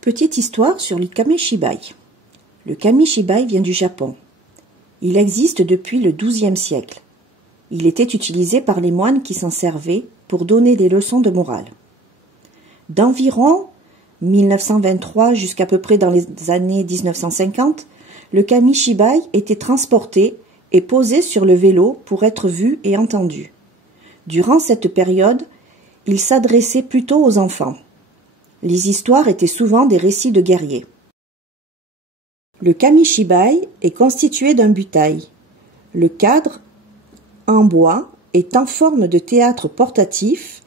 Petite histoire sur le kamishibai. Le kamishibai vient du Japon. Il existe depuis le XIIe siècle. Il était utilisé par les moines qui s'en servaient pour donner des leçons de morale. D'environ 1923 jusqu'à peu près dans les années 1950, le kamishibai était transporté et posé sur le vélo pour être vu et entendu. Durant cette période, il s'adressait plutôt aux enfants. Les histoires étaient souvent des récits de guerriers. Le kamishibai est constitué d'un butai. Le cadre, en bois, est en forme de théâtre portatif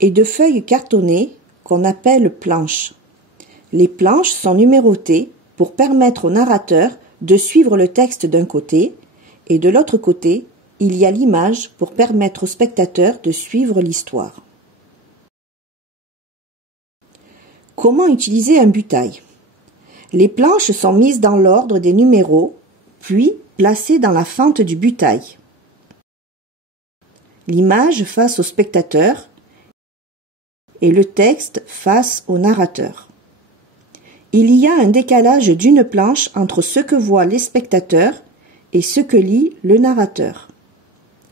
et de feuilles cartonnées qu'on appelle planches. Les planches sont numérotées pour permettre au narrateur de suivre le texte d'un côté et de l'autre côté, il y a l'image pour permettre au spectateur de suivre l'histoire. Comment utiliser un butai? Les planches sont mises dans l'ordre des numéros, puis placées dans la fente du butai. L'image face au spectateur et le texte face au narrateur. Il y a un décalage d'une planche entre ce que voient les spectateurs et ce que lit le narrateur.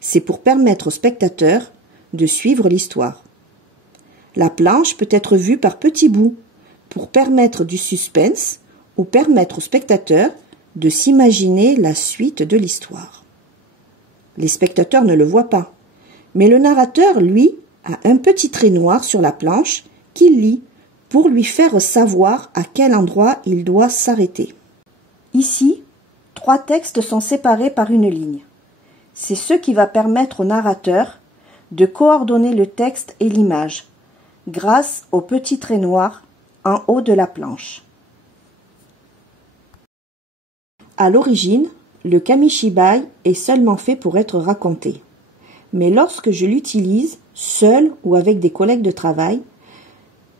C'est pour permettre au spectateur de suivre l'histoire. La planche peut être vue par petits bouts pour permettre du suspense ou permettre au spectateur de s'imaginer la suite de l'histoire. Les spectateurs ne le voient pas, mais le narrateur, lui, a un petit trait noir sur la planche qu'il lit pour lui faire savoir à quel endroit il doit s'arrêter. Ici, 3 textes sont séparés par une ligne. C'est ce qui va permettre au narrateur de coordonner le texte et l'image, grâce au petit trait noir en haut de la planche. À l'origine, le kamishibai est seulement fait pour être raconté. Mais lorsque je l'utilise, seul ou avec des collègues de travail,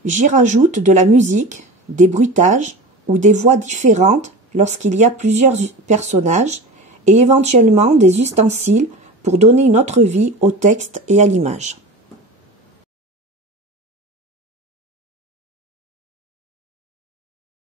j'y rajoute de la musique, des bruitages ou des voix différentes lorsqu'il y a plusieurs personnages et éventuellement des ustensiles pour donner une autre vie au texte et à l'image.